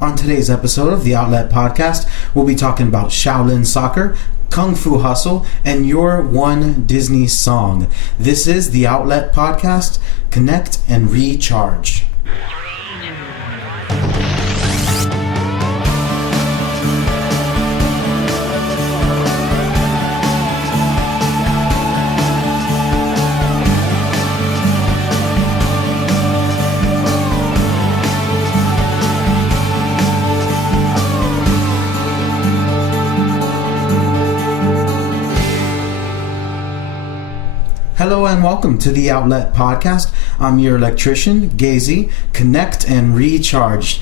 On today's episode of the Outlet Podcast, we'll be talking about Shaolin Soccer, Kung Fu Hustle, and your one Disney song. This is the Outlet Podcast. Connect and recharge. Hello and welcome to the Outlet Podcast. I'm your electrician, Gazy. Connect and recharge.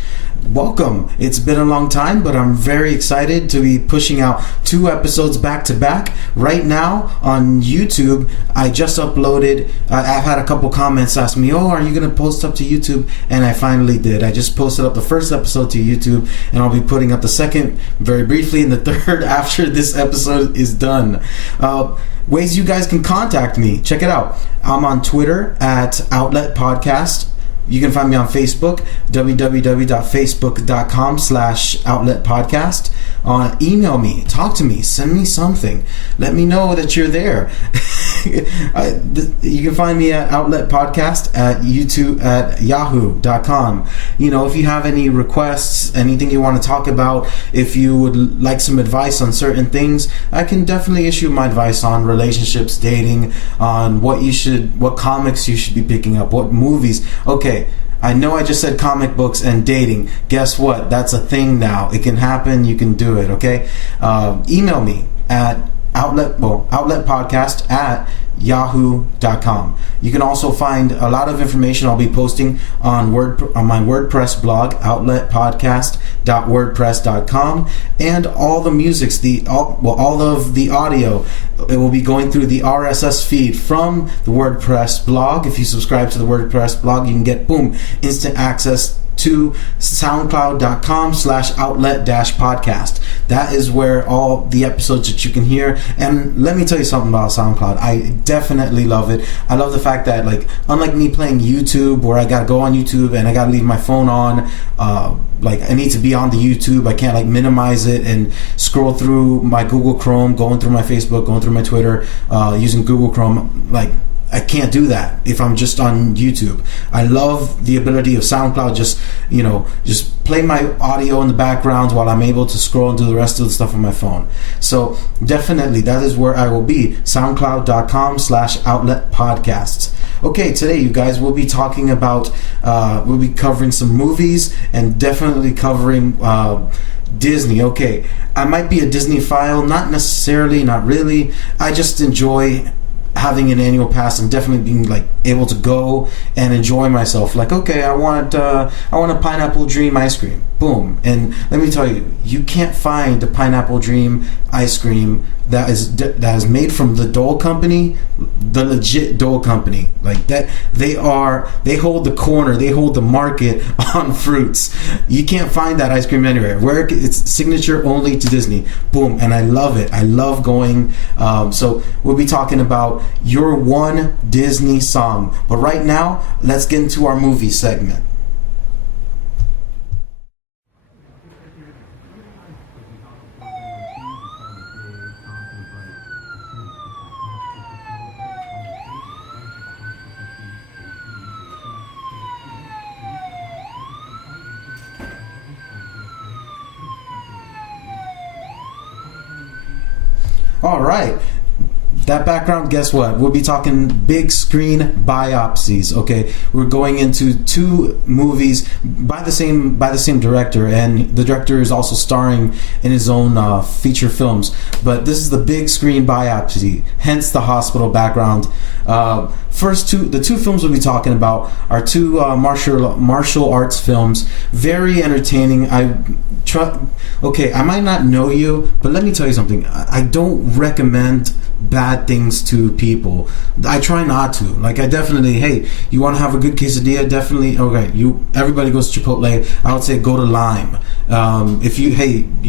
Welcome. It's been a long time, but I'm very excited to be pushing out 2 episodes back to back. Right now on YouTube, I just uploaded, I've had a couple comments ask me, are you going to post up to YouTube? And I finally did. I just posted up the first episode to YouTube, and I'll be putting up the second very briefly and the third after this episode is done. Ways you guys can contact me. Check it out. I'm on Twitter at Outlet Podcast. You can find me on Facebook, www.facebook.com/Outlet Podcast. Email me, talk to me, send me something. Let me know that you're there. You can find me at Outlet Podcast at YouTube at yahoo.com. If you have any requests, anything you want to talk about, if you would like some advice on certain things, I can definitely issue my advice on relationships, dating, on what comics you should be picking up, what movies. Okay, I know I just said comic books and dating. Guess what? That's a thing now. It can happen. You can do it, okay? Email me at outletpodcast at yahoo.com. You can also find a lot of information I'll be posting on my WordPress blog, outletpodcast.wordpress.com, and all the musics, all of the audio. It will be going through the RSS feed from the WordPress blog. If you subscribe to the WordPress blog, you can get instant access to soundcloud.com/outlet-podcast. That is where all the episodes that you can hear. And let me tell you something about SoundCloud. I definitely love it. I love the fact that, unlike me playing YouTube, where I gotta go on YouTube and I gotta leave my phone on, I need to be on the YouTube. I can't minimize it and scroll through my Google Chrome, going through my Facebook, going through my Twitter, using Google Chrome. I can't do that if I'm just on YouTube. I love the ability of SoundCloud. Just play my audio in the background while I'm able to scroll and do the rest of the stuff on my phone. So definitely that is where I will be. SoundCloud.com/Outlet Podcasts. Okay, today you guys will be talking about, we'll be covering some movies and definitely covering Disney. Okay, I might be a Disney file, not necessarily, not really. I just enjoy having an annual pass and definitely being able to go and enjoy myself. Okay, I want a Pineapple Dream ice cream. Boom. And let me tell you, you can't find the Pineapple Dream ice cream that is made from the Dole Company, the legit Dole Company. They hold the corner, they hold the market on fruits. You can't find that ice cream anywhere. Where it's signature only to Disney. Boom. And I love it. I love going. So we'll be talking about your one Disney song. But right now, let's get into our movie segment. All right. That background, guess what? We'll be talking big screen biopsies. Okay, we're going into 2 movies by the same director, and the director is also starring in his own feature films. But this is the big screen biopsy, hence the hospital background. The 2 films we'll be talking about are 2 martial arts films. Very entertaining. Okay, I might not know you, but let me tell you something. I don't recommend bad things to people. I try not to. I definitely, hey, you want to have a good quesadilla? Definitely, okay. Everybody goes to Chipotle. I would say go to Lime. If you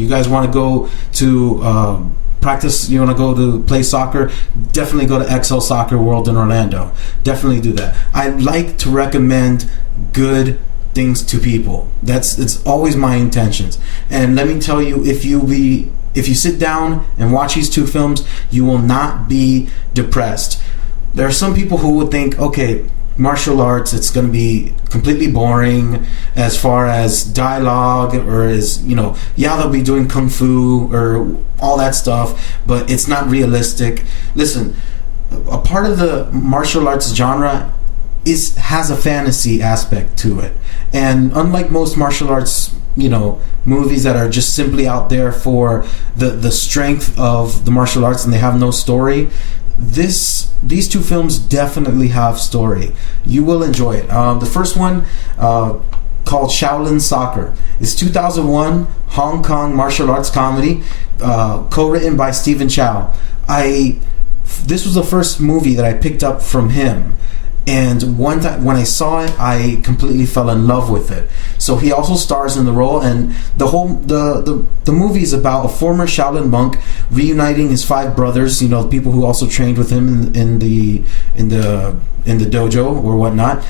guys want to go to practice, you want to go to play soccer, definitely go to XL Soccer World in Orlando. Definitely do that. I like to recommend good things to people. It's always my intentions. And let me tell you, if you sit down and watch these two films, you will not be depressed. There are some people who would think, okay, martial arts, it's going to be completely boring as far as dialogue, or as, they'll be doing kung fu or all that stuff, but it's not realistic. Listen, a part of the martial arts genre has a fantasy aspect to it. And unlike most martial arts, movies that are just simply out there for the strength of the martial arts and they have no story, these two films definitely have story. You will enjoy it. The first one, called Shaolin Soccer, is 2001 Hong Kong martial arts comedy, co-written by Stephen Chow. This was the first movie that I picked up from him. And one time when I saw it, I completely fell in love with it. So he also stars in the role, and the movie is about a former Shaolin monk reuniting his 5 brothers. The people who also trained with him in the dojo or whatnot.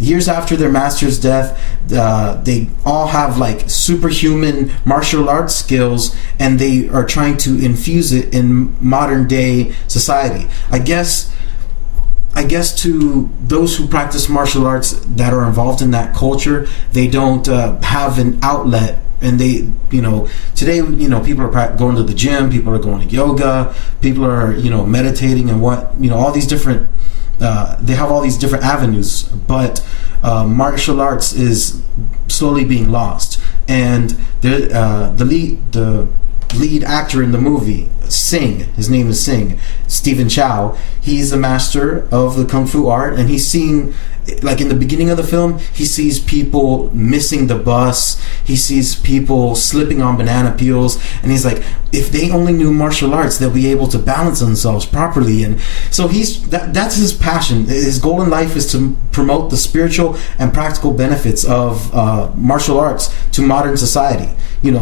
Years after their master's death, they all have like superhuman martial arts skills, and they are trying to infuse it in modern day society. I guess to those who practice martial arts that are involved in that culture, they don't have an outlet. And they, today, people are going to the gym, people are going to yoga, people are, meditating and all these different, they have all these different avenues. But martial arts is slowly being lost. And the lead actor in the movie, his name is Stephen Chow, he's a master of the kung fu art, and he's seeing, like in the beginning of the film, he sees people missing the bus, he sees people slipping on banana peels, and he's like, if they only knew martial arts, they'll be able to balance themselves properly. And so that's his passion. His goal in life is to promote the spiritual and practical benefits of martial arts to modern society.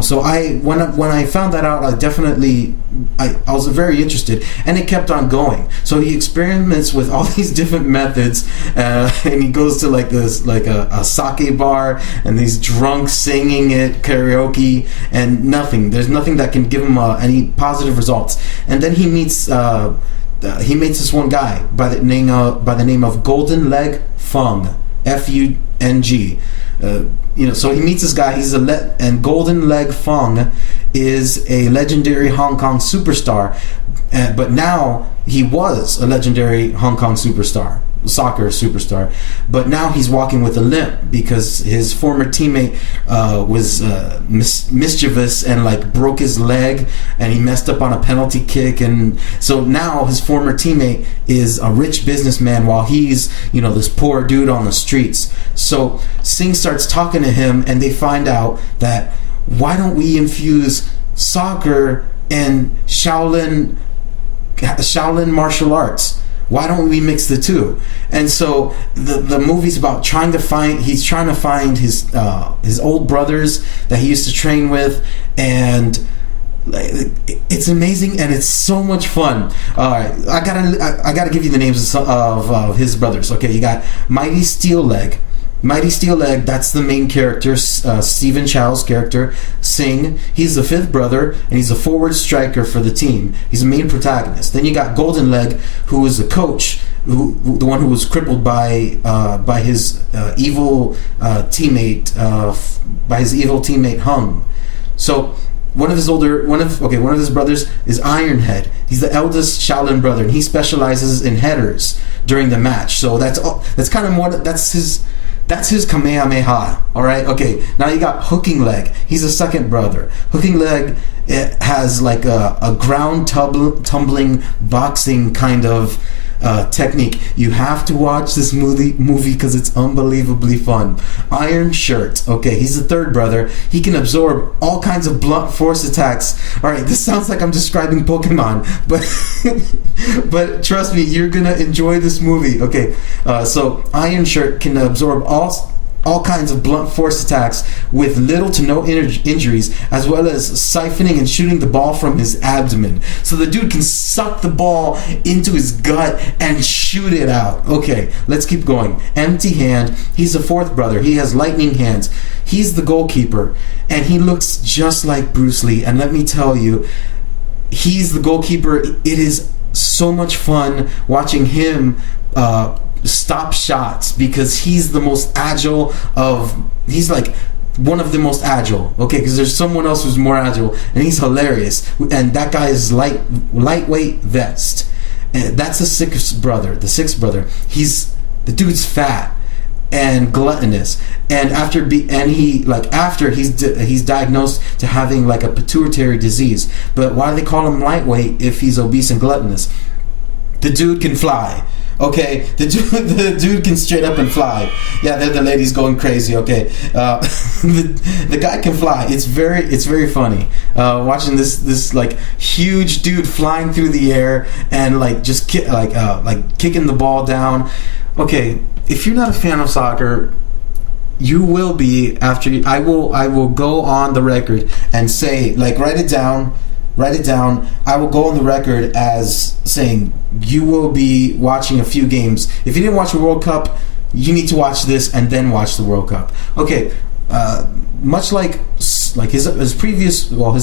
So when I found that out, I was very interested, and it kept on going. So he experiments with all these different methods, and he goes to a sake bar, and these drunks singing it karaoke, and there's nothing that can give him any positive results. And then he meets this one guy by the name of Golden Leg Fung, Fung. So he meets this guy. And Golden Leg Fung is a legendary Hong Kong superstar, but now he was a legendary Hong Kong soccer superstar, but now he's walking with a limp because his former teammate was mischievous and broke his leg, and he messed up on a penalty kick, and so now his former teammate is a rich businessman while he's this poor dude on the streets. So Singh starts talking to him, and they find out that, why don't we infuse soccer and Shaolin martial arts? Why don't we mix the two? And so the movie's about he's trying to find his old brothers that he used to train with, and it's amazing, and it's so much fun. All right, I gotta give you the names of his brothers. Okay, you got Mighty Steel Leg, that's the main character, Stephen Chow's character, Singh. He's the 5th brother, and he's a forward striker for the team. He's the main protagonist. Then you got Golden Leg, who is the coach, the one who was crippled by his evil teammate, Hung. So one of his brothers is Ironhead. He's the eldest Shaolin brother, and he specializes in headers during the match. So that's his Kamehameha. All right. Okay. Now you got Hooking Leg. He's a 2nd brother. Hooking Leg, it has a ground tumbling boxing kind of technique. You have to watch this movie because it's unbelievably fun. Iron Shirt. Okay, he's the 3rd brother. He can absorb all kinds of blunt force attacks. All right, this sounds like I'm describing Pokemon, but trust me, you're gonna enjoy this movie. Okay, so Iron Shirt can absorb all kinds of blunt force attacks with little to no injuries, as well as siphoning and shooting the ball from his abdomen. So the dude can suck the ball into his gut and shoot it out. Okay, let's keep going. Empty hand. He's a fourth brother. He has lightning hands. He's the goalkeeper, and he looks just like Bruce Lee. And let me tell you, he's the goalkeeper. It is so much fun watching him stop shots, because he's the most agile he's like one of the most agile, okay, because there's someone else who's more agile, and he's hilarious, and that guy is lightweight vest, and that's the sixth brother. The dude's fat and gluttonous, and after he's diagnosed to having like a pituitary disease. But why do they call him lightweight if he's obese and gluttonous? The dude can fly. Okay, the dude can straight up and fly. Yeah, the lady's going crazy. Okay, the guy can fly. It's very funny watching this like huge dude flying through the air and like just kicking the ball down. Okay, if you're not a fan of soccer, you will be after. I will go on the record and say, like, write it down. I will go on the record as saying you will be watching a few games. If you didn't watch the World Cup, you need to watch this and then watch the World Cup. Okay, much like his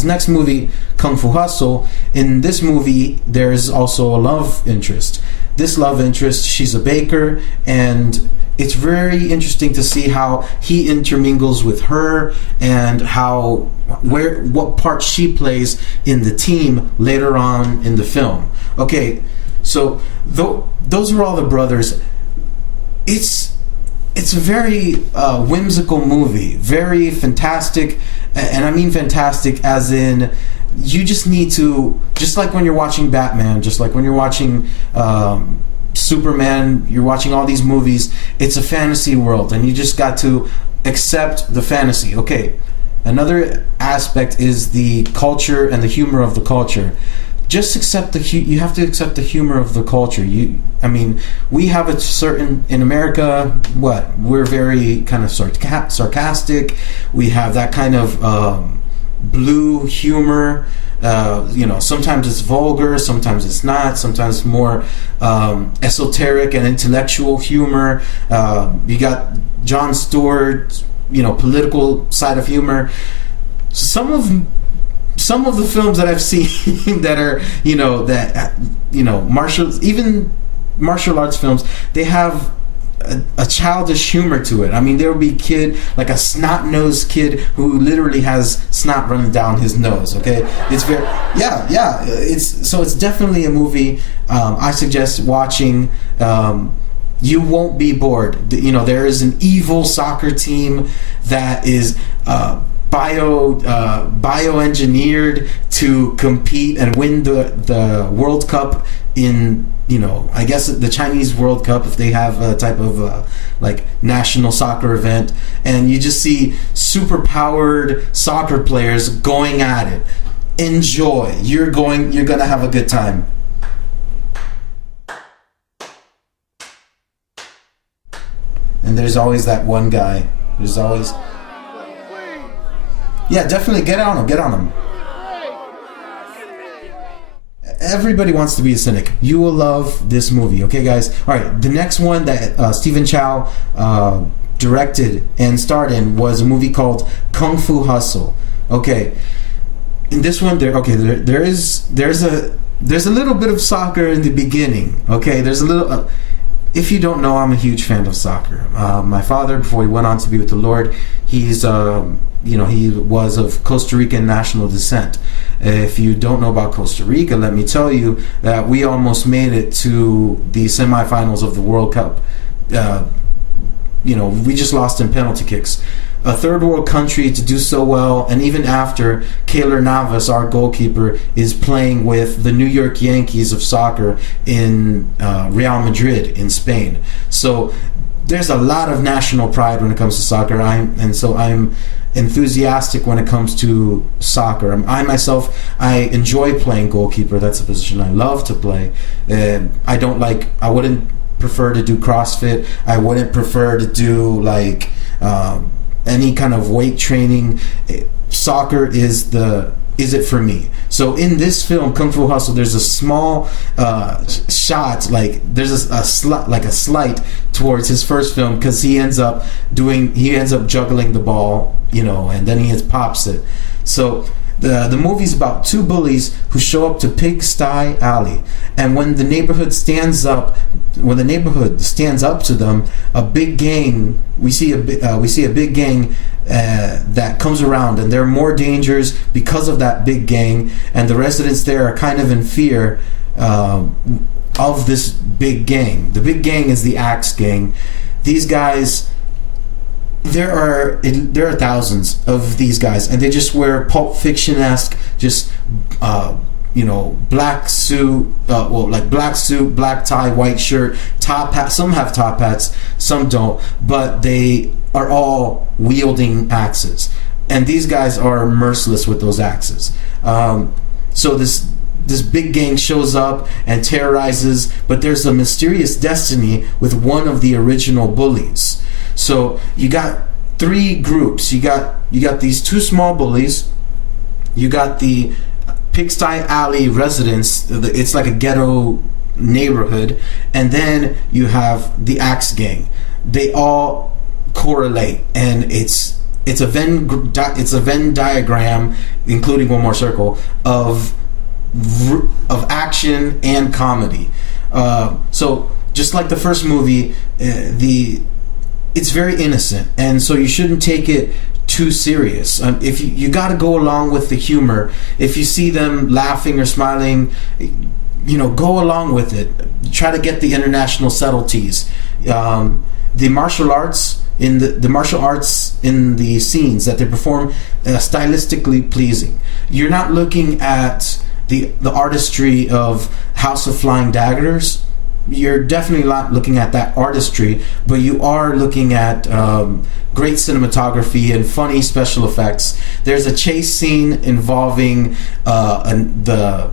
next movie, Kung Fu Hustle. In this movie, there is also a love interest. This love interest, she's a baker, and it's very interesting to see how he intermingles with her and what part she plays in the team later on in the film. Okay, so those are all the brothers. It's a very whimsical movie, very fantastic, and I mean fantastic as in you just need to, just like when you're watching Batman, just like when you're watching Superman, you're watching all these movies, it's a fantasy world, and you just got to accept the fantasy. Okay, another aspect is the culture and the humor of the culture. Just accept you have to accept the humor of the culture. We have a certain, in America, we're very kind of sarcastic. We have that kind of blue humor. Sometimes it's vulgar, sometimes it's not, sometimes more esoteric and intellectual humor. You got Jon Stewart, political side of humor. Some of the films that I've seen that are, martial arts films, they have a childish humor to it. I mean, there will be like a snot-nosed kid who literally has snot running down his nose. Okay, it's very it's definitely a movie I suggest watching. You won't be bored. There is an evil soccer team that is bioengineered to compete and win the World Cup in, I guess the Chinese World Cup, if they have a type of national soccer event, and you just see super powered soccer players going at it. Enjoy. You're gonna have a good time. And there's always that one guy. There's always... Yeah, definitely get on him. Everybody wants to be a cynic. You will love this movie, okay, guys? All right, the next one that Stephen Chow directed and starred in was a movie called Kung Fu Hustle. Okay, in this one, there's a little bit of soccer in the beginning. Okay, there's a little. If you don't know, I'm a huge fan of soccer. My father, before he went on to be with the Lord, he's he was of Costa Rican national descent. If you don't know about Costa Rica, let me tell you that we almost made it to the semifinals of the World Cup. We just lost in penalty kicks. A third world country to do so well, and even after, Keylor Navas, our goalkeeper, is playing with the New York Yankees of soccer in Real Madrid in Spain. So there's a lot of national pride when it comes to soccer. I'm enthusiastic when it comes to soccer. I myself, I enjoy playing goalkeeper. That's a position I love to play. I wouldn't prefer to do CrossFit. I wouldn't prefer to do any kind of weight training, soccer is it for me. So in this film, Kung Fu Hustle, there's a small shot, like there's a slight towards his first film, because he ends up juggling the ball, and then he pops it. So the movie's about two bullies who show up to Pigsty Alley, and when the neighborhood stands up to them, a big gang. We see a big gang that comes around, and there are more dangers because of that big gang, and the residents there are kind of in fear of this big gang. The big gang is the Axe Gang. These guys, there are thousands of these guys, and they just wear Pulp Fiction-esque, just black suit, black suit, black tie, white shirt, top hat. Some have top hats, some don't, but they are all wielding axes, and these guys are merciless with those axes. So this big gang shows up and terrorizes, but there's a mysterious destiny with one of the original bullies. So you got three groups. You got these two small bullies. You got the Pigsty Alley residents. It's like a ghetto neighborhood, and then you have the Axe Gang. They all correlate, and it's a Venn diagram, including one more circle of action and comedy. So just like the first movie, it's very innocent, and so you shouldn't take it too serious. If you got to go along with the humor. If you see them laughing or smiling, go along with it. Try to get the international subtleties. The martial arts in the scenes that they perform, stylistically pleasing. You're not looking at the artistry of House of Flying Daggers. You're definitely not looking at that artistry, but you are looking at great cinematography and funny special effects. There's a chase scene involving the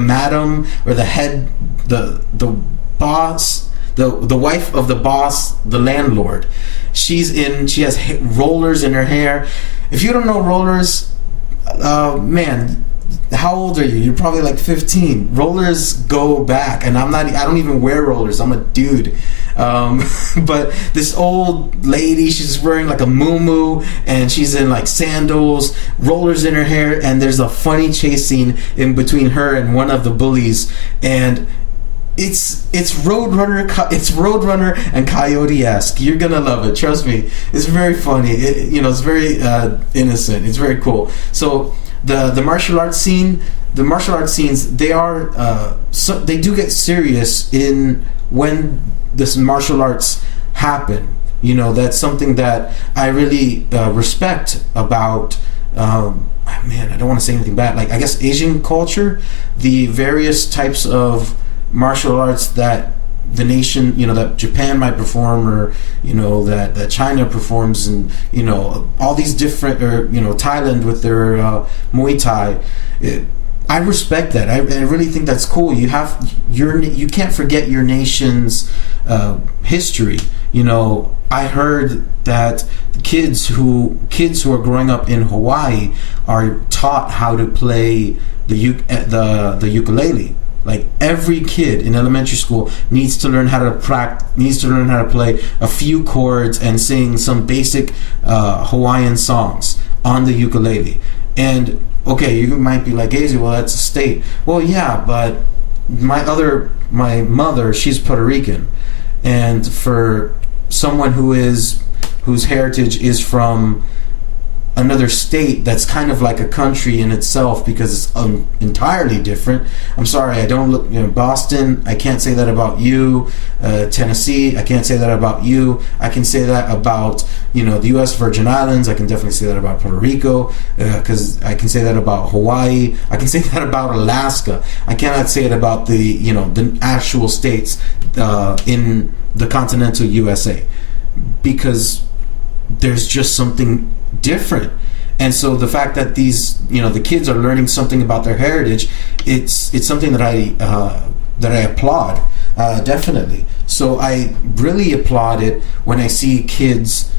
madam, or the head, the boss, the wife of the boss, the landlord. She has rollers in her hair. If you don't know rollers, man, how old are you? You're probably like 15. Rollers go back, and I don't even wear rollers. I'm a dude. But this old lady, she's wearing like a muumuu, and she's in like sandals, rollers in her hair, and there's a funny chase scene in between her and one of the bullies, and it's Roadrunner and Coyote-esque. You're gonna love it, trust me. It's very funny. It's very innocent. It's very cool. So the martial arts scenes, they are they do get serious when this martial arts happen. That's something that I really respect about I don't want to say anything bad, like I guess Asian culture, the various types of martial arts that the nation, that Japan might perform, or that China performs, and all these different, or Thailand with their Muay Thai. I respect that. I really think that's cool. You can't forget your nation's history. I heard that kids who are growing up in Hawaii are taught how to play the ukulele. Like every kid in elementary school needs to learn how to play a few chords and sing some basic Hawaiian songs on the ukulele. And okay, you might be like, Gazy, well, that's a state. Well, yeah, but my mother, she's Puerto Rican, and for someone whose heritage is from another state that's kind of like a country in itself, because it's entirely different. I'm sorry, I don't look, Boston, I can't say that about you. Tennessee, I can't say that about you. I can say that about the U.S. Virgin Islands. I can definitely say that about Puerto Rico, because I can say that about Hawaii. I can say that about Alaska. I cannot say it about the the actual states in the continental USA, because there's just something different. And so the fact that these the kids are learning something about their heritage, it's something that I applaud, definitely. So I really applaud it when I see kids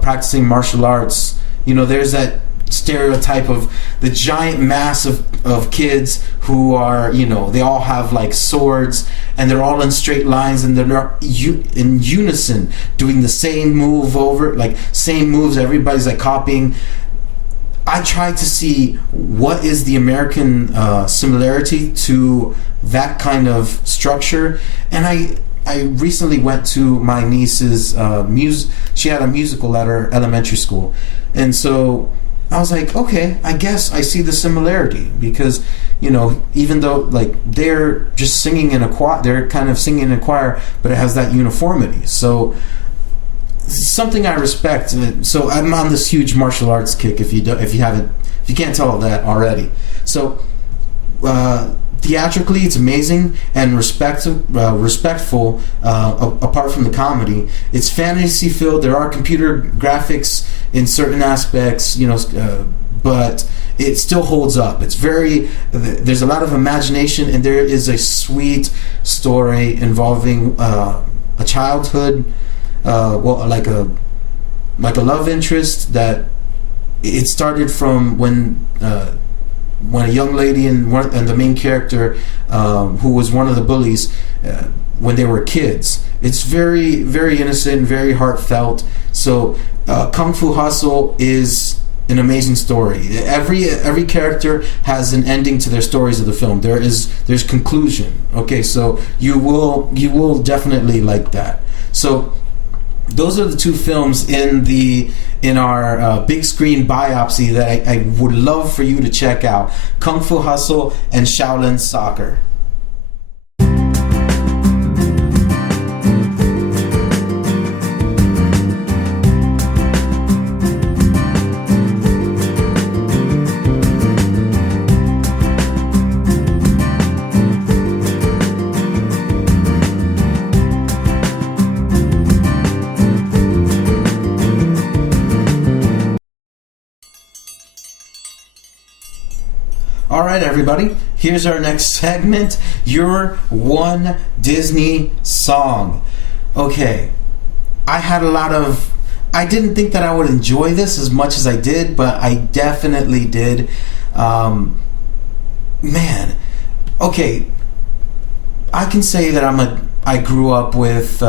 practicing martial arts, there's that stereotype of the giant mass of kids who are, they all have like swords, and they're all in straight lines, and they're in unison doing the same move over, like same moves, everybody's like copying. I tried to see what is the American similarity to that kind of structure, and I recently went to my niece's she had a musical at her elementary school, and so I was like, okay, I guess I see the similarity, because even though like they're just singing in a choir, they're kind of singing in a choir, but it has that uniformity. So something I respect. So I'm on this huge martial arts kick. If you can't tell that already. So theatrically, it's amazing and respectful. Apart from the comedy, it's fantasy filled. There are computer graphics in certain aspects, but it still holds up. There's a lot of imagination, and there is a sweet story involving a childhood, like a love interest that it started from when a young lady and the main character, who was one of the bullies, when they were kids. It's very, very innocent, very heartfelt. So Kung Fu Hustle is an amazing story. Every character has an ending to their stories of the film. There's conclusion. Okay, so you will definitely like that. So those are the two films in our big screen biopsy that I would love for you to check out: Kung Fu Hustle and Shaolin Soccer. Alright everybody, here's our next segment, your one Disney song. Okay, I didn't think that I would enjoy this as much as I did, but I definitely did. Okay, I can say that I grew up with,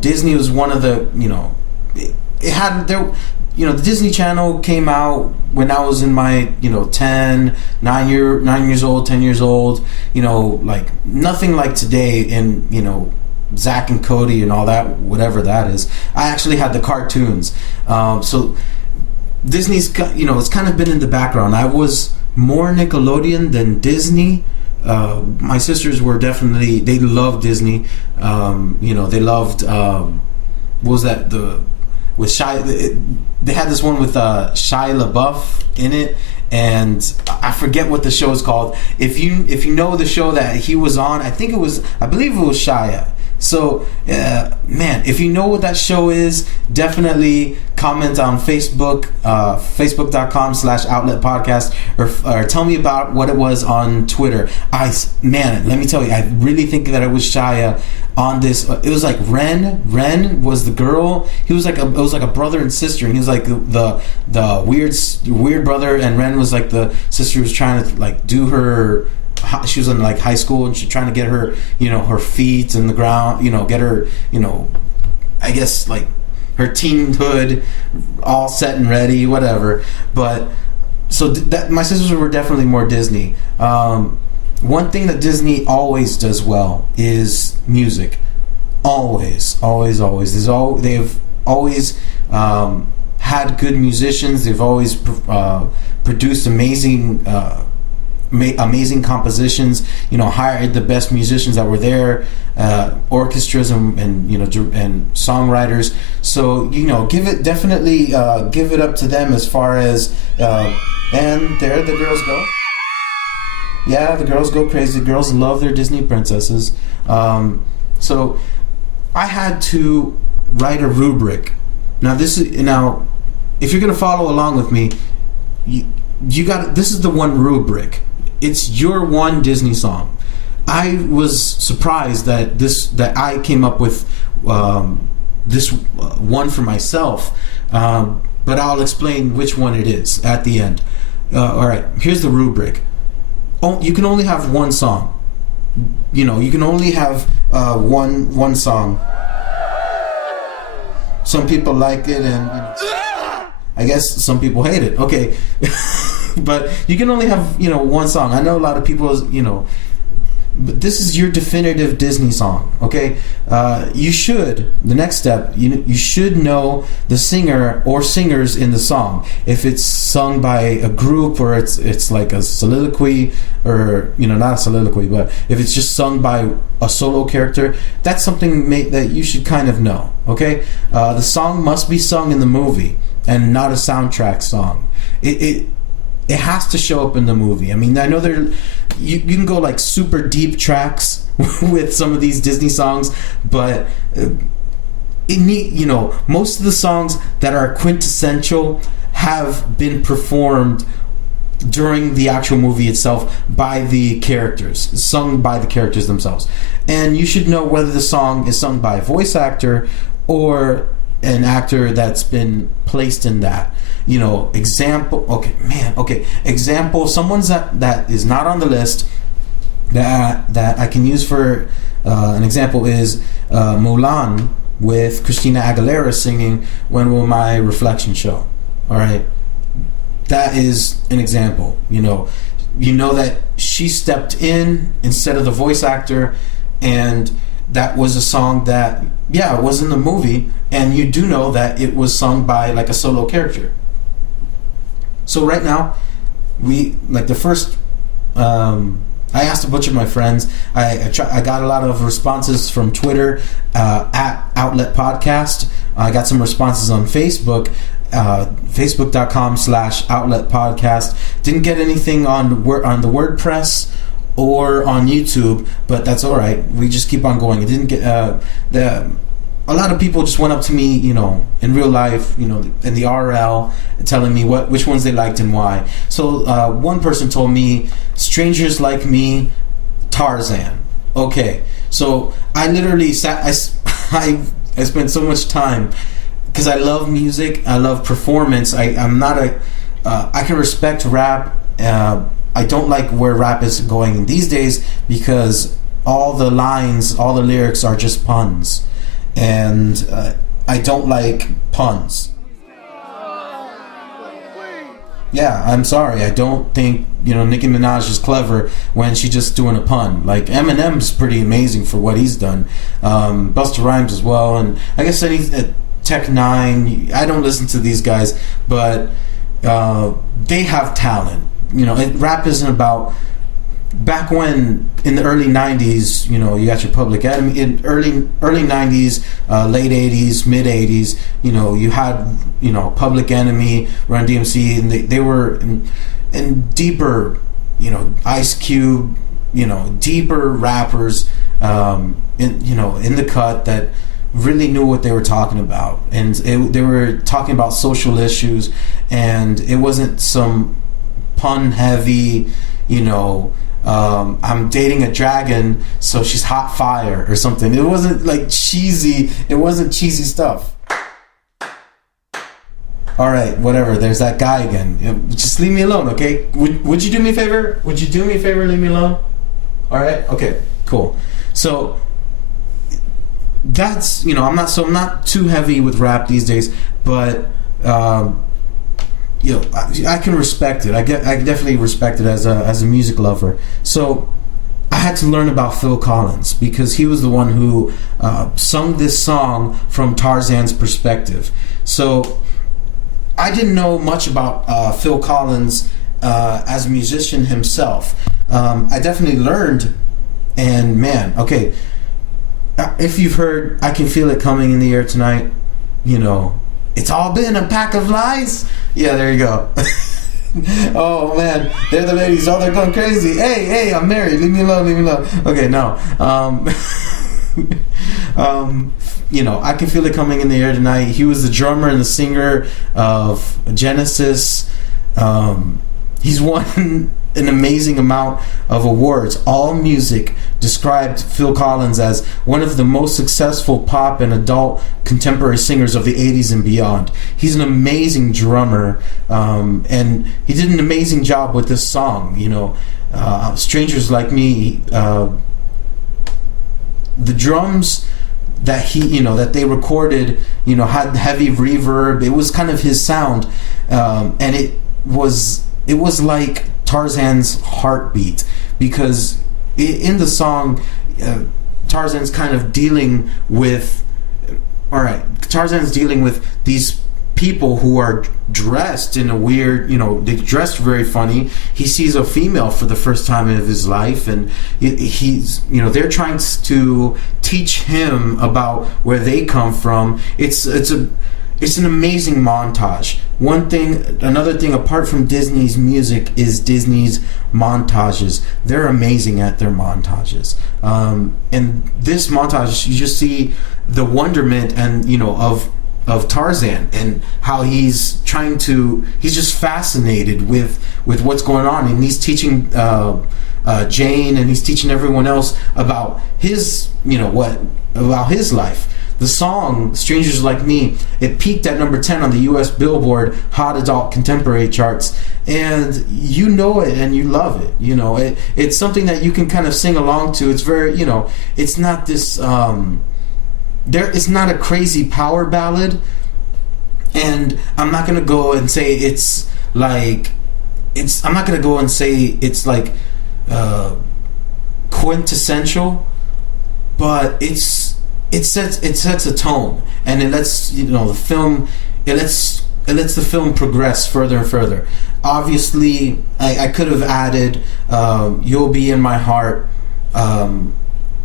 Disney was one of the, the Disney Channel came out when I was in my, 9 years old, 10 years old, like nothing like today in, Zack and Cody and all that, whatever that is. I actually had the cartoons. So Disney's, it's kind of been in the background. I was more Nickelodeon than Disney. My sisters were definitely, they loved Disney. They loved, what was that, with they had this one with Shia LaBeouf in it, and I forget what the show is called. If you know the show that he was on, I believe it was Shia. So, if you know what that show is, definitely comment on Facebook, facebook.com/outlet podcast, or tell me about what it was on Twitter. Let me tell you, I really think that it was Shia on this. It was like Ren was the girl. It was like a brother and sister, and he was like the weird brother, and Ren was like the sister who was trying to like do her. She was in like high school, and she's trying to get her, her feet in the ground, get her, I guess like her teenhood all set and ready, whatever. But so that my sisters were definitely more Disney. One thing that Disney always does well is music. Always. They've always had good musicians. They've always produced amazing compositions. Hired the best musicians that were there, orchestras and songwriters. So give it up to them as far as and there the girls go. Yeah, the girls go crazy. The girls love their Disney princesses. So I had to write a rubric. Now if you're gonna follow along with me, you got this is the one rubric. It's your one Disney song. I was surprised that I came up with this one for myself, but I'll explain which one it is at the end. All right, here's the rubric. You can only have one song. You can only have one song. Some people like it, and I guess some people hate it. Okay, but you can only have one song. I know a lot of people, but this is your definitive Disney song. Okay, you should. The next step, you should know the singer or singers in the song. If it's sung by a group, or it's like a soliloquy, or not a soliloquy, but if it's just sung by a solo character, that's something that you should kind of know. Okay, the song must be sung in the movie and not a soundtrack song. It has to show up in the movie. I mean, I know you can go like super deep tracks with some of these Disney songs, but most of the songs that are quintessential have been performed during the actual movie itself by the characters, sung by the characters themselves. And you should know whether the song is sung by a voice actor or an actor that's been placed in that. Example. Example. Someone's that is not on the list that I can use for an example is Mulan with Christina Aguilera singing "When Will My Reflection Show." All right, that is an example. That she stepped in instead of the voice actor, and that was a song that it was in the movie, and you do know that it was sung by like a solo character. So right now, the first. I asked a bunch of my friends. I got a lot of responses from Twitter at Outlet Podcast. I got some responses on Facebook, facebook.com/Outlet Podcast. Didn't get anything on the Wordpress or on YouTube, but that's all right. We just keep on going. It didn't get a lot of people just went up to me, in real life, in the RL, telling me which ones they liked and why. So one person told me, "Strangers Like Me, Tarzan." Okay, so I literally sat. I spent so much time because I love music. I love performance. I'm not I can respect rap. I don't like where rap is going these days because all the lines, all the lyrics are just puns. And I don't like puns. Yeah, I'm sorry. I don't think Nicki Minaj is clever when she's just doing a pun. Like Eminem's pretty amazing for what he's done. Busta Rhymes as well, and I guess Tech Nine. I don't listen to these guys, but they have talent. Rap isn't about. Back when in the early 90s, you got your Public Enemy. In early 90s, late 80s, mid 80s, you had Public Enemy, Run DMC, and they were in deeper, Ice Cube, deeper rappers, in the cut that really knew what they were talking about, and they were talking about social issues, and it wasn't some pun heavy, I'm dating a dragon, so she's hot fire or something. It wasn't like cheesy. It wasn't cheesy stuff. All right, whatever. There's that guy again. Just leave me alone, okay? Would you do me a favor? Would you do me a favor? Leave me alone. All right. Okay. Cool. So that's I'm not too heavy with rap these days, but. I can respect it. I definitely respect it as a music lover. So I had to learn about Phil Collins because he was the one who sung this song from Tarzan's perspective. So I didn't know much about Phil Collins as a musician himself. I definitely learned, and man, okay. If you've heard "I Can Feel It Coming in the Air Tonight," it's all been a pack of lies. Yeah, there you go. Oh man, they're the ladies. Oh, they're going crazy. Hey, I'm married. Leave me alone. Okay, no. I Can Feel It Coming in the Air Tonight. He was the drummer and the singer of Genesis. He's won an amazing amount of awards. AllMusic described Phil Collins as one of the most successful pop and adult contemporary singers of the 80s and beyond. He's an amazing drummer, and he did an amazing job with this song. Strangers Like Me, the drums that that they recorded, had heavy reverb. It was kind of his sound, and it was like Tarzan's heartbeat, because in the song, Tarzan's kind of dealing with these people who are dressed in a weird, they dressed very funny. He sees a female for the first time in his life, and he's, they're trying to teach him about where they come from. It's an amazing montage. Another thing apart from Disney's music is Disney's montages. They're amazing at their montages. And this montage, you just see the wonderment and of Tarzan, and how he's just fascinated with what's going on, and he's teaching Jane, and he's teaching everyone else about his about his life. The song Strangers Like Me, it peaked at number 10 on the US Billboard Hot Adult Contemporary charts, and you know it and you love it. It's something that you can kind of sing along to. It's very, it's not this it's not a crazy power ballad, and I'm not gonna go and say it's like quintessential, but it sets a tone, and it lets the film progress further and further. Obviously, I could have added "You'll Be in My Heart,"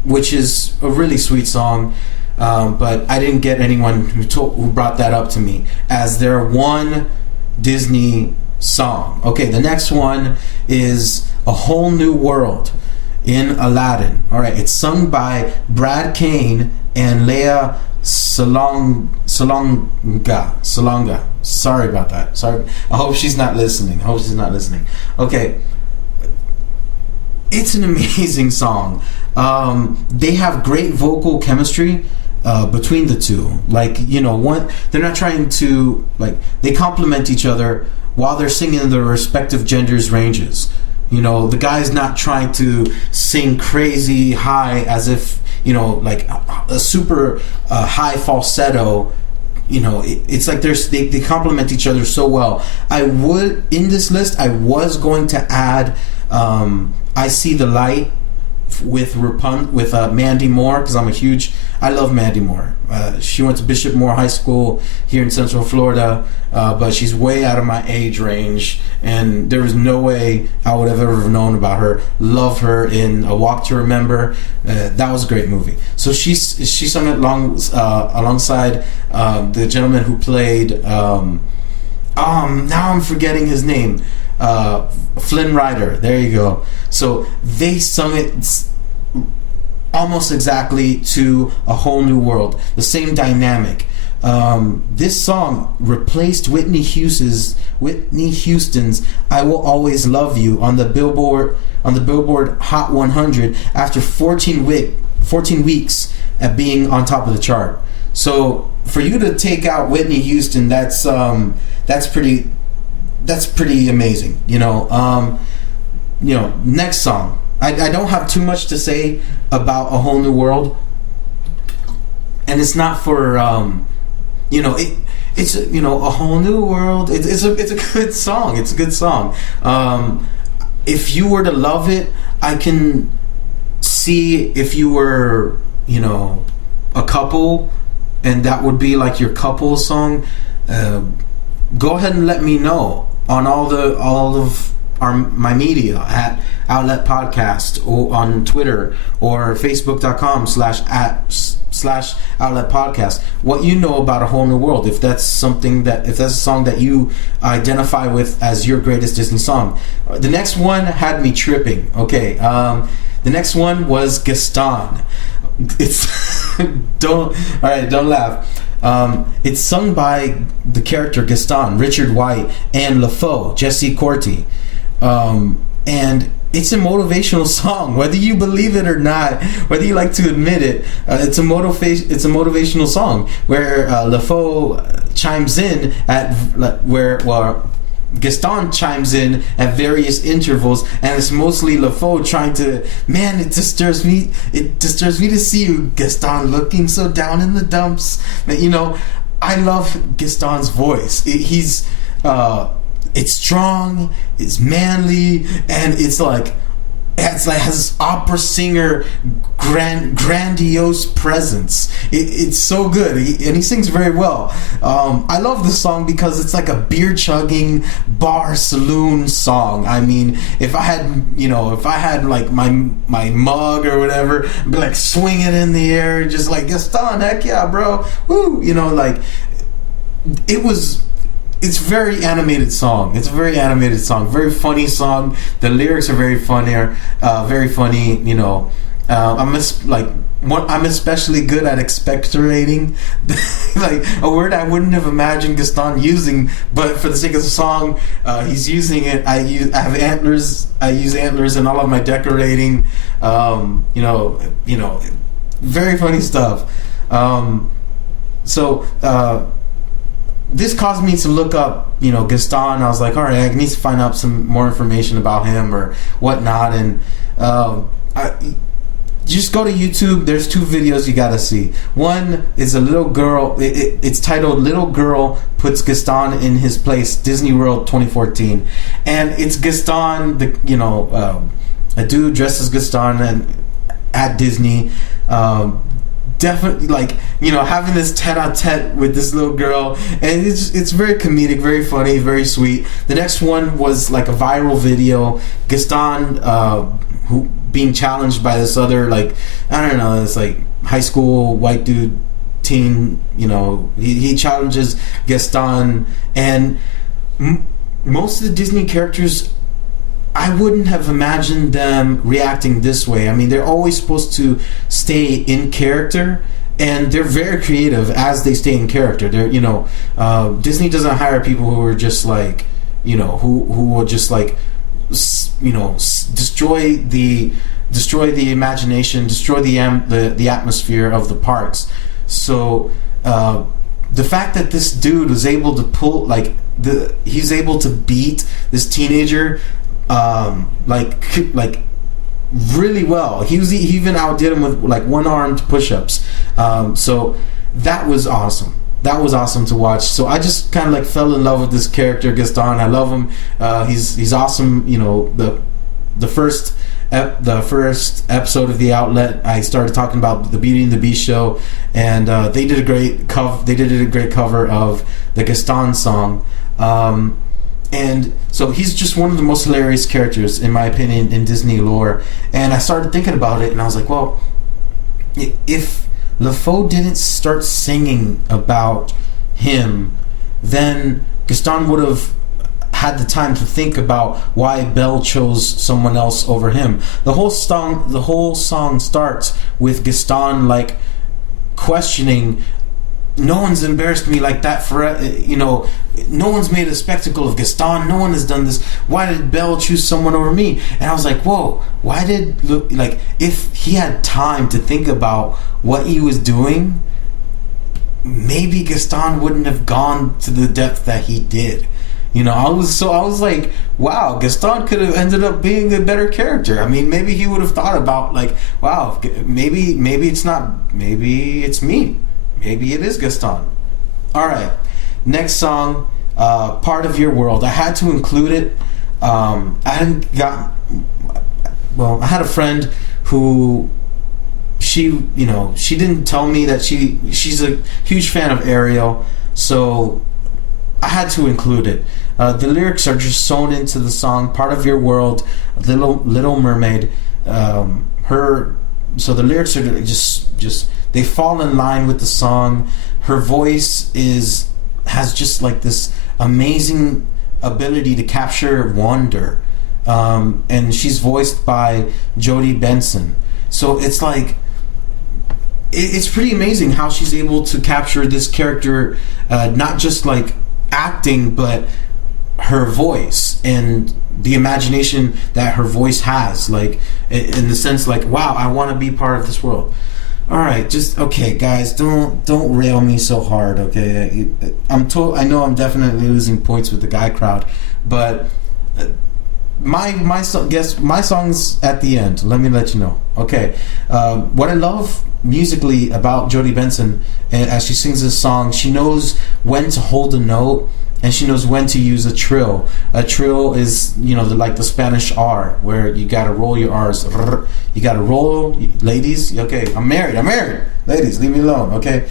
which is a really sweet song. But I didn't get anyone who brought that up to me as their one Disney song. Okay, the next one is A Whole New World in Aladdin. All right, it's sung by Brad Kane and Lea Salonga. Sorry about that. Sorry. I hope she's not listening. Okay. It's an amazing song. They have great vocal chemistry between the two. They're not trying to, they complement each other while they're singing their respective genders' ranges. The guy's not trying to sing crazy high as if, like a super high falsetto. It's like they complement each other so well. In this list, I was going to add I See the Light with Mandy Moore, because I love Mandy Moore. She went to Bishop Moore High School here in Central Florida, but she's way out of my age range, and there was no way I would have ever known about her. Love her in A Walk to Remember. That was a great movie. So she sung it alongside the gentleman who played now I'm forgetting his name, Flynn Rider. There you go. So they sung it almost exactly to A Whole New World. The same dynamic. This song replaced Whitney Houston's "I Will Always Love You" on the Billboard Hot 100 after 14 weeks at being on top of the chart. So for you to take out Whitney Houston, that's pretty amazing. Next song. I don't have too much to say about A Whole New World, and it's not for it's A Whole New World. It's a good song. It's a good song. If you were to love it, I can see if you were a couple, and that would be like your couple song. Go ahead and let me know on all of my media at Outlet Podcast, or on Twitter or Facebook.com/@/Outlet Podcast what you know about A Whole New World, if that's a song that you identify with as your greatest Disney song. The next one had me tripping. Okay, the next one was Gaston. It's don't laugh. It's sung by the character Gaston, Richard White, and LaFoe, Jesse Corti. and it's a motivational song, whether you believe it or not, whether you like to admit it. It's a motivational song where LeFou chimes in at where Gaston chimes in at various intervals, and it's mostly LeFou trying to. Man, it disturbs me. It disturbs me to see you, Gaston, looking so down in the dumps. You know, I love Gaston's voice. It's strong, it's manly, and it's like has this opera singer grandiose presence. It's so good, and he sings very well. I love this song because it's like a beer chugging bar saloon song. I mean, if I had like my mug or whatever, I'd be like swing it in the air, just like Gaston, heck yeah, bro, woo, you know, like it's a very animated song. It's a very animated song, very funny song. The lyrics are very funny. You know, I'm especially good at expectorating, like a word I wouldn't have imagined Gaston using, but for the sake of the song, he's using it. I have antlers. I use antlers in all of my decorating. You know, very funny stuff. This caused me to look up, you know, Gaston. I was like, all right, I need to find out some more information about him or whatnot. And just go to YouTube. There's 2 videos you gotta see. One is a little girl. It's titled "Little Girl Puts Gaston in His Place," Disney World 2014, and it's Gaston, a dude dressed as Gaston and at Disney. Definitely, like, you know, having this tete-a-tete with this little girl, and it's very comedic, very funny, very sweet. The next one was like a viral video, Gaston who being challenged by this other, like, I don't know, it's like high school white dude teen, you know, he challenges Gaston, and most of the Disney characters, I wouldn't have imagined them reacting this way. I mean, they're always supposed to stay in character, and they're very creative as they stay in character. They're, you know, Disney doesn't hire people who are just like, you know, who will just like, you know, destroy the imagination, destroy the atmosphere of the parks. So the fact that this dude was able to pull, like, he's able to beat this teenager. Like really well. He even outdid him with like one-armed push-ups. So that was awesome. That was awesome to watch. So I just kind of like fell in love with this character, Gaston. I love him. He's awesome. You know, the first episode of The Outlet, I started talking about the Beauty and the Beast show, and they did a great cover of the Gaston song. And so he's just one of the most hilarious characters, in my opinion, in Disney lore. And I started thinking about it, and I was like, well, if LeFou didn't start singing about him, then Gaston would have had the time to think about why Belle chose someone else over him. The whole song starts with Gaston like questioning, no one's embarrassed me like that for, you know, no one's made a spectacle of Gaston, no one has done this, why did Belle choose someone over me? And I was like, whoa, why did, like, if he had time to think about what he was doing, maybe Gaston wouldn't have gone to the depth that he did. You know, I was like, wow, Gaston could have ended up being a better character. I mean, maybe he would have thought about, like, wow, maybe it's not, maybe it's me. Maybe it is Gaston. Alright, next song, Part of Your World. I had to include it. I had a friend who, she didn't tell me that she's a huge fan of Ariel, so I had to include it. The lyrics are just sewn into the song, Part of Your World, Little Mermaid. So the lyrics are just they fall in line with the song. Her voice has just like this amazing ability to capture wonder, and she's voiced by Jodie Benson. So it's like, it's pretty amazing how she's able to capture this character, not just like acting, but her voice and the imagination that her voice has, like in the sense like, wow, I want to be part of this world. All right, just okay, guys. Don't rail me so hard. Okay, I know I'm definitely losing points with the guy crowd, but my song's at the end. Let me let you know. Okay, what I love musically about Jodi Benson, and as she sings this song, she knows when to hold a note. And she knows when to use a trill. A trill is, like the Spanish R, where you gotta roll your R's. You gotta roll, ladies. Okay, I'm married. Ladies, leave me alone. Okay,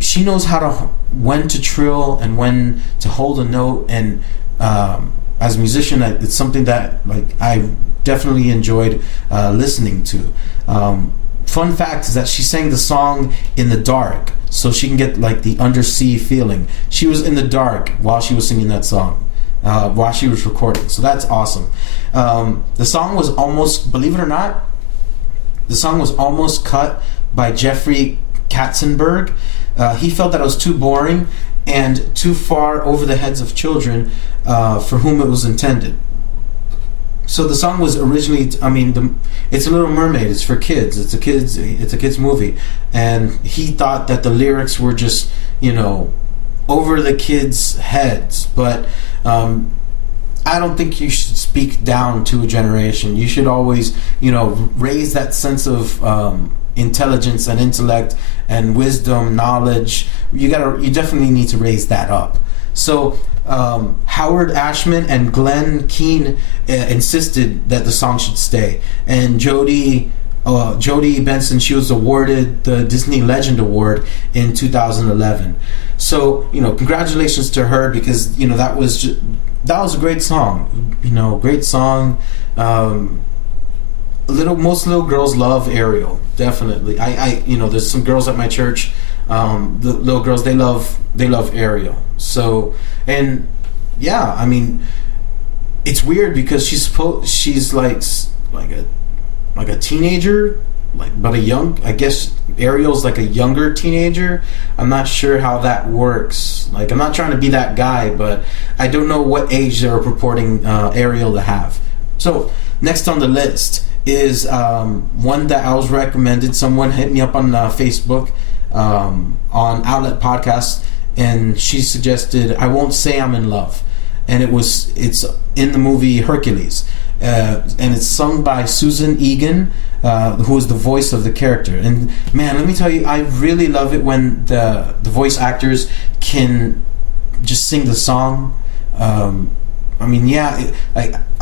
she knows when to trill and when to hold a note. And as a musician, it's something that I definitely enjoyed listening to. Fun fact is that she sang the song in the dark, so she can get the undersea feeling. She was in the dark while she was singing that song, while she was recording. So that's awesome. The song was almost, believe it or not, the song was almost cut by Jeffrey Katzenberg. He felt that it was too boring and too far over the heads of children for whom it was intended. So the song was originally, it's a Little Mermaid. It's for kids. It's a kids movie, and he thought that the lyrics were just, over the kids' heads. But I don't think you should speak down to a generation. You should always, raise that sense of intelligence and intellect and wisdom, knowledge. You definitely need to raise that up. So Howard Ashman and Glenn Keane insisted that the song should stay, and Jodi Benson, she was awarded the Disney Legend Award in 2011. So congratulations to her, because that was a great song. Great song. Most little girls love Ariel. Definitely. I there's some girls at my church. The little girls, they love Ariel. So, and yeah, it's weird because she's like a teenager, but I guess Ariel's like a younger teenager. I'm not sure how that works. I'm not trying to be that guy, but I don't know what age they were purporting Ariel to have. So next on the list is one that I was recommended. Someone hit me up on Facebook, on Outlet Podcast, and she suggested I Won't Say I'm in Love, and it's in the movie Hercules, and it's sung by Susan Egan, who is the voice of the character. And man, let me tell you, I really love it when the voice actors can just sing the song. I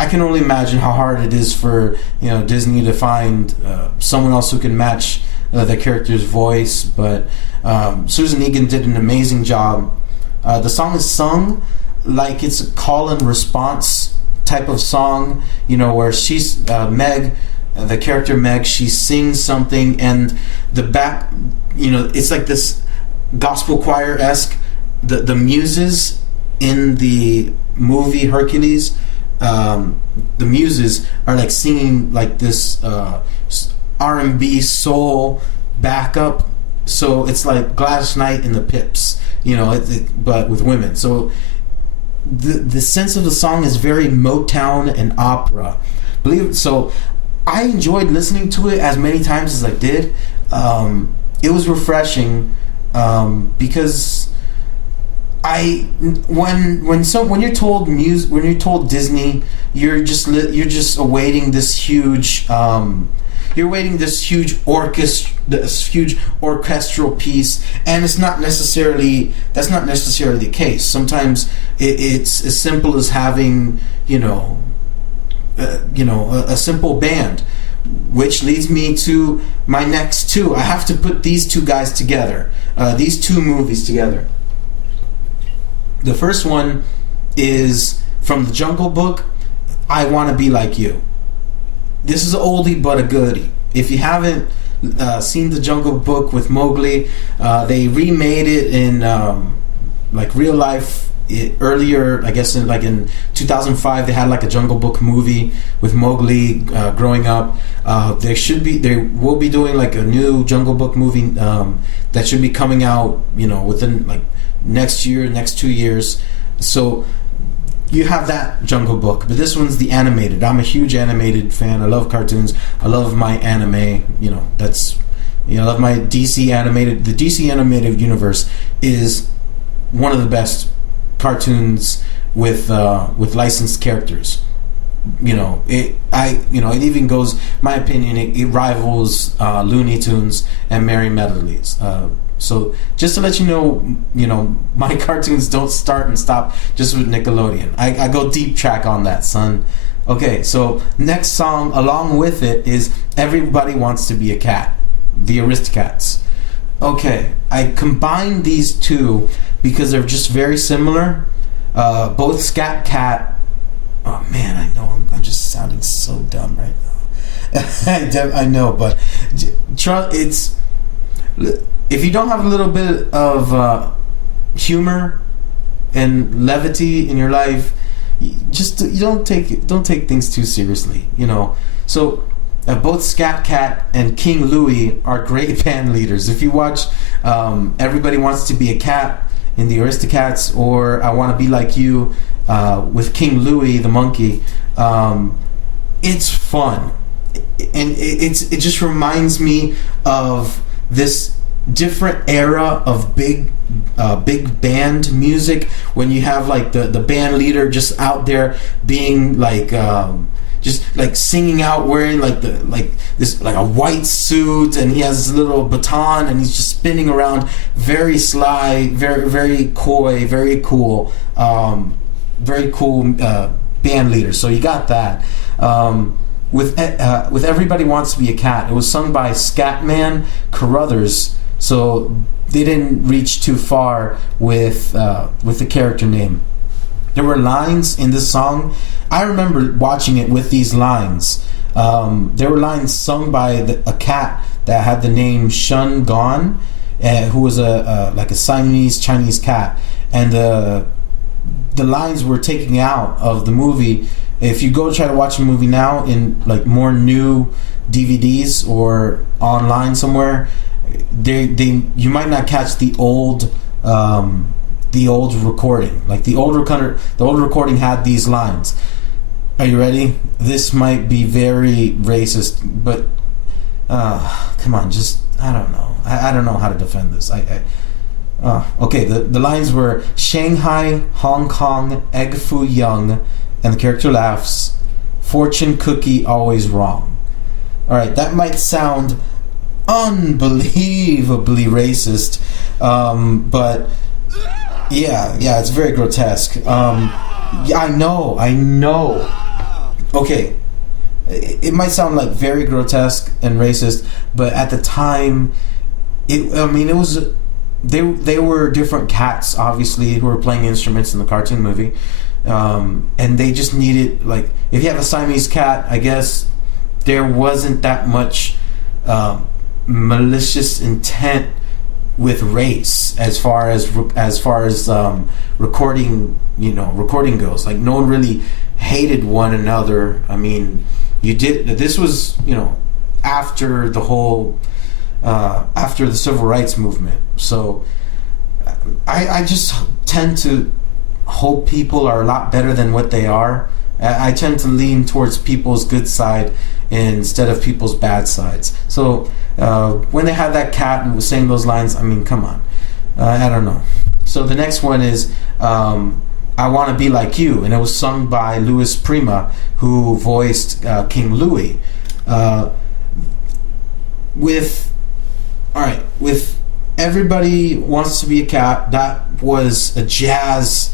can only imagine how hard it is for Disney to find someone else who can match the character's voice, but Susan Egan did an amazing job. The song is sung like it's a call and response type of song, where she's Meg, the character Meg, she sings something, and the back, it's like this gospel choir-esque. The muses in the movie Hercules, the muses are singing this R&B soul backup. So it's like Gladys Knight and the Pips, but with women. So the sense of the song is very Motown and opera. So I enjoyed listening to it as many times as I did. It was refreshing because when you're told Disney, you're just awaiting this huge orchestral piece, and that's not necessarily the case. Sometimes it's as simple as having a simple band, which leads me to my next two. I have to put these two guys together, these two movies together. The first one is from The Jungle Book, I Want to Be Like You. This is an oldie but a goodie. If you haven't seen The Jungle Book with Mowgli, they remade it in real life earlier. I guess in 2005 they had a Jungle Book movie with Mowgli growing up. They will be doing a new Jungle Book movie that should be coming out within next 2 years. So you have that Jungle Book, but this one's the animated. I'm a huge animated fan. I love cartoons. I love my anime. I love my DC animated. The DC animated universe is one of the best cartoons with licensed characters. It even goes, my opinion, it rivals Looney Tunes and Merry Melodies. So just to let you know, my cartoons don't start and stop just with Nickelodeon. I go deep track on that, son. Okay, so next song along with it is Everybody Wants to Be a Cat, the Aristocats. Okay, I combined these two because they're just very similar. Both Scat Cat. Oh man, I know I'm just sounding so dumb right now. I know, but it's, if you don't have a little bit of humor and levity in your life, you don't take things too seriously. So both Scat Cat and King Louie are great band leaders. If you watch Everybody Wants to Be a Cat in the Aristocats, or I Want to Be Like You with King Louie the monkey, it's fun, and it just reminds me of this different era of big band music, when you have like the band leader just out there being like just like singing out, wearing like a white suit, and he has his little baton and he's just spinning around, very sly, very very coy, very cool band leader. So you got that. With Everybody Wants to Be a Cat, it was sung by Scatman Carruthers, so they didn't reach too far with the character name. There were lines in this song. I remember watching it with these lines. There were lines sung by a cat that had the name Shun Gon, who was like a Siamese Chinese cat, and the lines were taken out of the movie. If you go try to watch a movie now in like more new DVDs or online somewhere, you might not catch the old recording. Like the old recording had these lines. Are you ready? This might be very racist, but come on, just I don't know. I don't know how to defend this. Okay, the lines were Shanghai, Hong Kong, Egg Foo Young, and the character laughs, fortune cookie always wrong. Alright, that might sound unbelievably racist, but yeah, it's very grotesque. I know. Okay, it might sound like very grotesque and racist, but at the time, it was. They were different cats, obviously, who were playing instruments in the cartoon movie, and they just needed, like, if you have a Siamese cat, I guess there wasn't that much malicious intent with race as far as recording goes. Like, no one really hated one another. I mean, this was after the whole after the civil rights movement. So I just tend to hope people are a lot better than what they are. I tend to lean towards people's good side instead of people's bad sides. So when they had that cat and was saying those lines, I mean, come on. I don't know. So the next one is I Want to Be Like You, and it was sung by Louis Prima, who voiced King Louie. With Everybody Wants to Be a Cat, that was a jazz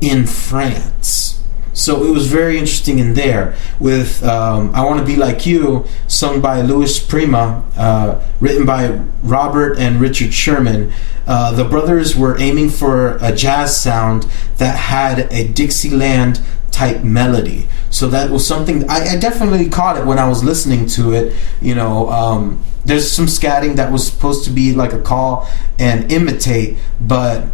in France. So it was very interesting in there. With I Want to Be Like You, sung by Louis Prima, written by Robert and Richard Sherman, the brothers were aiming for a jazz sound that had a Dixieland type melody. So that was something I definitely caught it when I was listening to it. There's some scatting that was supposed to be like a call and imitate, but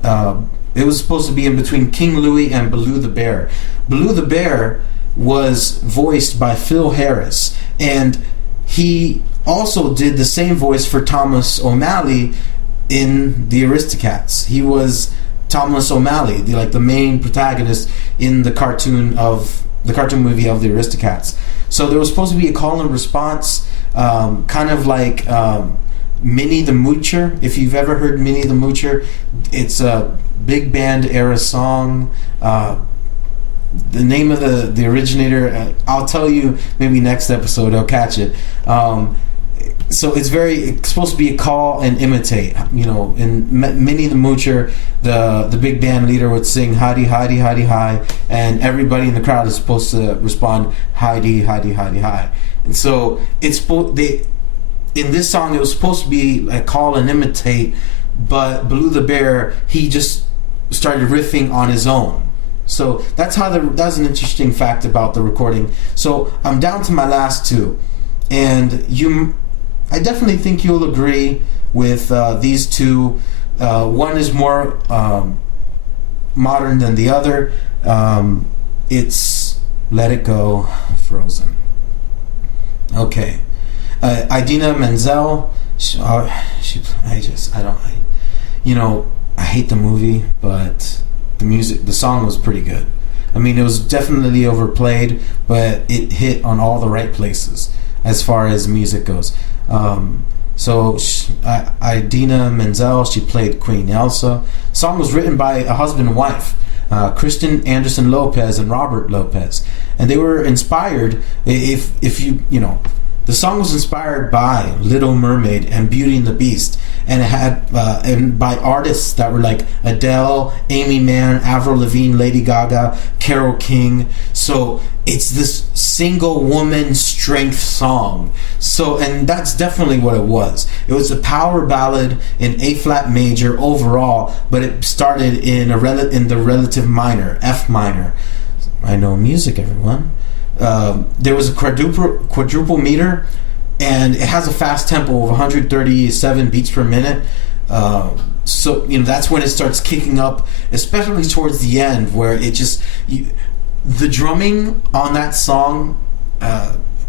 it was supposed to be in between King Louie and Baloo the Bear. Baloo the Bear was voiced by Phil Harris, and he also did the same voice for Thomas O'Malley in the Aristocats. He was Thomas O'Malley, the main protagonist in the cartoon movie of the Aristocats. So there was supposed to be a call and response, kind of like Minnie the Moocher. If you've ever heard Minnie the Moocher, it's a big band era song. The name of the originator, I'll tell you maybe next episode. I'll catch it. So it's supposed to be a call and imitate. In Minnie the Moocher, the big band leader would sing Heidi, Heidi, Heidi, hi, and everybody in the crowd is supposed to respond Heidi, Heidi, Heidi, hi. And so in this song it was supposed to be a call and imitate, but Baloo the Bear, he just started riffing on his own. So that's an interesting fact about the recording. So I'm down to my last two, and I definitely think you'll agree with these two. One is more modern than the other. It's Let It Go, Frozen. Okay. Idina Menzel, I hate the movie, but the song was pretty good. I mean, it was definitely overplayed, but it hit on all the right places as far as music goes. Idina Menzel, she played Queen Elsa. The song was written by a husband and wife, Kristen Anderson Lopez and Robert Lopez, and they were inspired. The song was inspired by Little Mermaid and Beauty and the Beast, and it had and by artists that were like Adele, Amy Mann, Avril Lavigne, Lady Gaga, Carole King. So it's this single woman strength song. So, and that's definitely what it was. It was a power ballad in A flat major overall, but it started in the relative minor, F minor. I know music, everyone. There was a quadruple meter, and it has a fast tempo of 137 beats per minute. So that's when it starts kicking up, especially towards the end, where it just the drumming on that song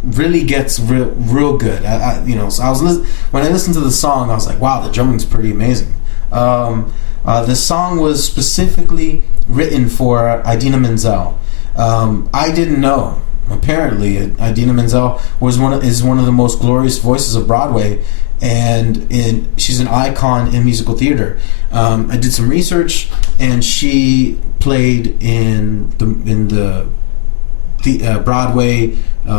really gets real good. So when I listened to the song, I was like, wow, the drumming's pretty amazing. The song was specifically written for Idina Menzel. I didn't know. Apparently, Idina Menzel is one of the most glorious voices of Broadway, and she's an icon in musical theater. I did some research, and she played in the Broadway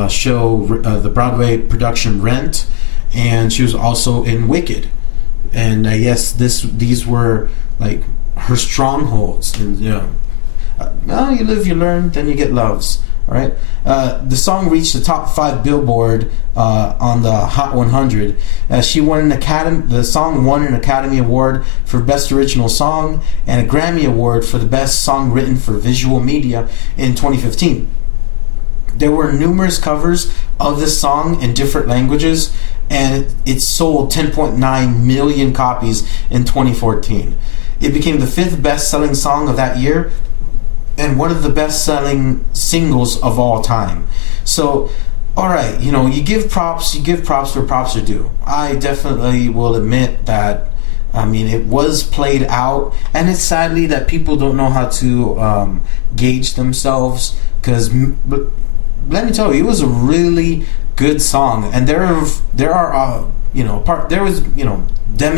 show, the Broadway production Rent, and she was also in Wicked. And I guess these were like her strongholds. And you live, you learn, then you get loves. All right. The song reached the top 5 Billboard on the Hot 100. The song won an Academy Award for Best Original Song and a Grammy Award for the Best Song Written for Visual Media in 2015. There were numerous covers of this song in different languages, and it sold 10.9 million copies in 2014. It became the 5th best-selling song of that year, and one of the best-selling singles of all time. So, all right, you give props where props are due. I definitely will admit that, it was played out, and it's sadly that people don't know how to gauge themselves, because let me tell you, it was a really good song, and there was Demi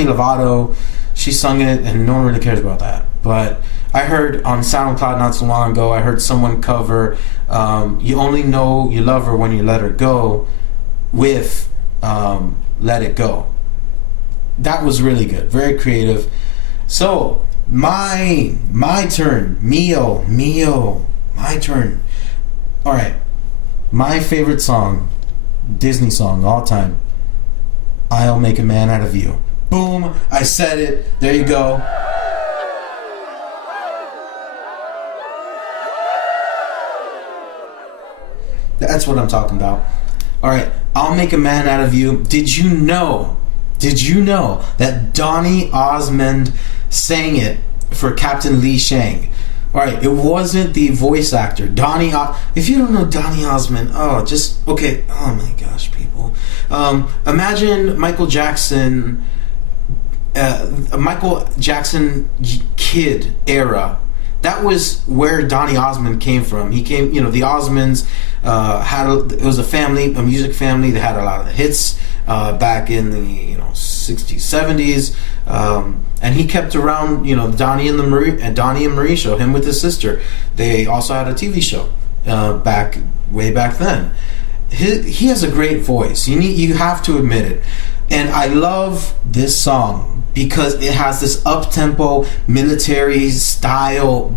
Lovato, she sung it, and no one really cares about that. But I heard on SoundCloud not so long ago, I heard someone cover You Only Know You Love Her When You Let Her Go with Let It Go. That was really good, very creative. So my turn, mio, my turn. All right, my favorite song, Disney song all time, I'll Make a Man Out of You. Boom, I said it, there you go. That's what I'm talking about. All right, I'll Make a Man Out of You. Did you know that Donny Osmond sang it for Captain Lee Shang? All right, it wasn't the voice actor. If you don't know Donny Osmond, okay. Oh my gosh, people. Imagine Michael Jackson Michael Jackson kid era. That was where Donny Osmond came from. He came, the Osmonds it was a music family that had a lot of hits back in the 60s, 70s, and he kept around Donny and Marie show, him with his sister. They also had a TV show way back then. He has a great voice. You have to admit it. And I love this song because it has this up-tempo military style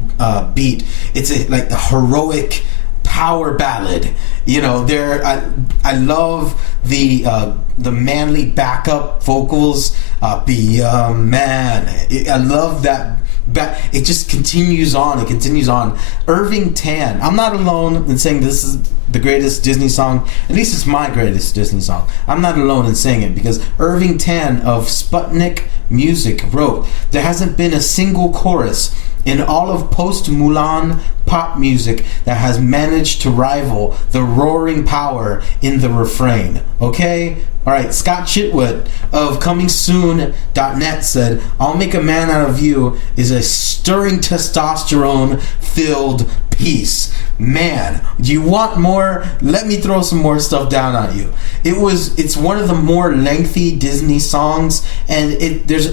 beat. It's like a heroic power ballad. I love the manly backup vocals. Be a man. I love that. It just continues on. It continues on. Irving Tan. I'm not alone in saying this is the greatest Disney song. At least it's my greatest Disney song. I'm not alone in saying it because Irving Tan of Sputnik Music wrote, "There hasn't been a single chorus in all of post-Mulan pop music that has managed to rival the roaring power in the refrain." Okay? Alright, Scott Chitwood of ComingSoon.net said, "I'll Make a Man Out of You is a stirring testosterone-filled piece. Man, do you want more? Let me throw some more stuff down on you." It's one of the more lengthy Disney songs, and there's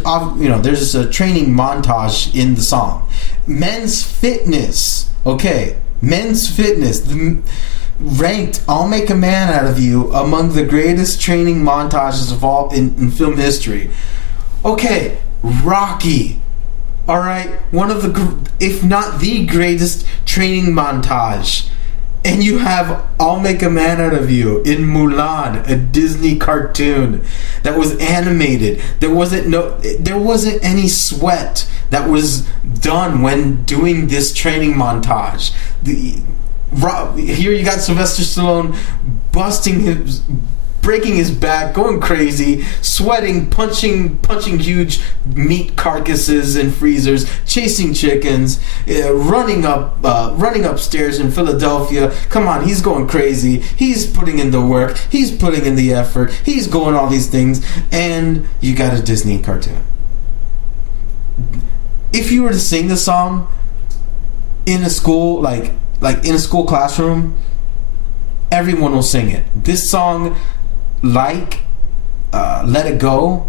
a training montage in the song. Men's Fitness, ranked "I'll Make a Man Out of You" among the greatest training montages of all in film history. Okay, Rocky. Alright, one of the, if not the greatest training montage. And you have "I'll Make a Man Out of You" in Mulan, a Disney cartoon that was animated. There wasn't any sweat that was done when doing this training montage. Here you got Sylvester Stallone breaking his back, going crazy, sweating, punching huge meat carcasses in freezers, chasing chickens, running upstairs in Philadelphia. Come on, he's going crazy. He's putting in the work. He's putting in the effort. He's going all these things, and you got a Disney cartoon. If you were to sing the song in a school, like in a school classroom, everyone will sing it. This song, Let It Go,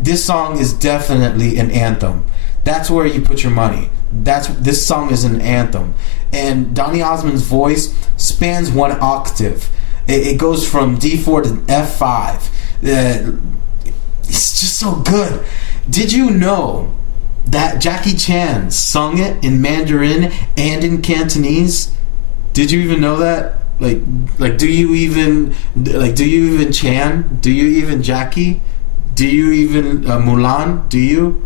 this song is definitely an anthem. That's where you put your money. This song is an anthem. And Donny Osmond's voice spans one octave. It goes from D4 to F5. It's just so good. Did you know that Jackie Chan sung it in Mandarin and in Cantonese? Did you even know that? Do you even Chan? Do you even Jackie? Do you even Mulan? Do you?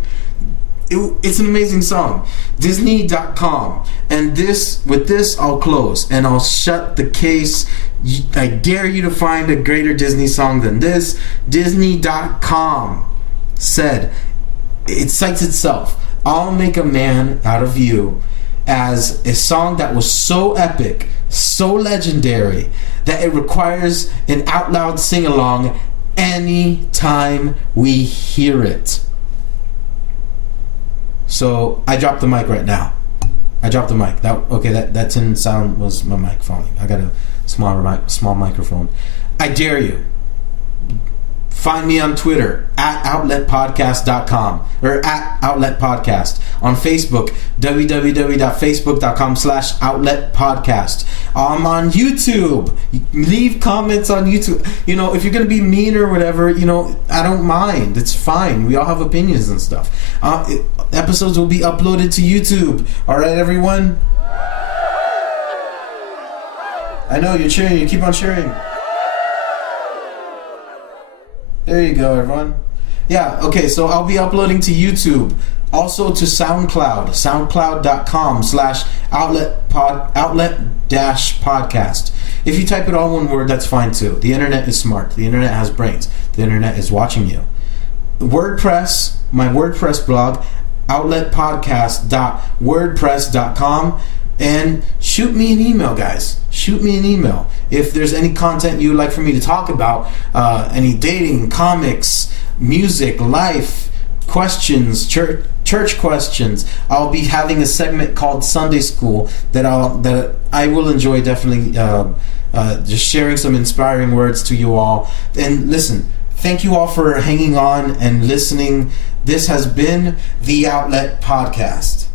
It's an amazing song. Disney.com. And with this I'll close and I'll shut the case. I dare you to find a greater Disney song than this. Disney.com said, it cites itself, "I'll Make a Man Out of You," as a song that was so epic, so legendary, that it requires an out loud sing along anytime we hear it. So I dropped the mic right now. I dropped the mic. That tin sound was my mic falling. I got a small microphone. I dare you. Find me on Twitter at outletpodcast.com or at outletpodcast. On Facebook, www.facebook.com/outletpodcast. I'm on YouTube. Leave comments on YouTube. If you're going to be mean or whatever, I don't mind. It's fine. We all have opinions and stuff. Episodes will be uploaded to YouTube. All right, everyone? I know you're cheering. You keep on cheering. There you go, everyone. Yeah, okay, so I'll be uploading to YouTube. Also to SoundCloud. Soundcloud.com/outlet-podcast. If you type it all one word, that's fine too. The internet is smart. The internet has brains. The internet is watching you. Wordpress, my WordPress blog, outletpodcast.wordpress.com. And shoot me an email, guys. Shoot me an email. If there's any content you'd like for me to talk about, any dating, comics, music, life, questions, church questions. I'll be having a segment called Sunday School that I will enjoy definitely. Just sharing some inspiring words to you all. And listen, thank you all for hanging on and listening. This has been the Outlet Podcast.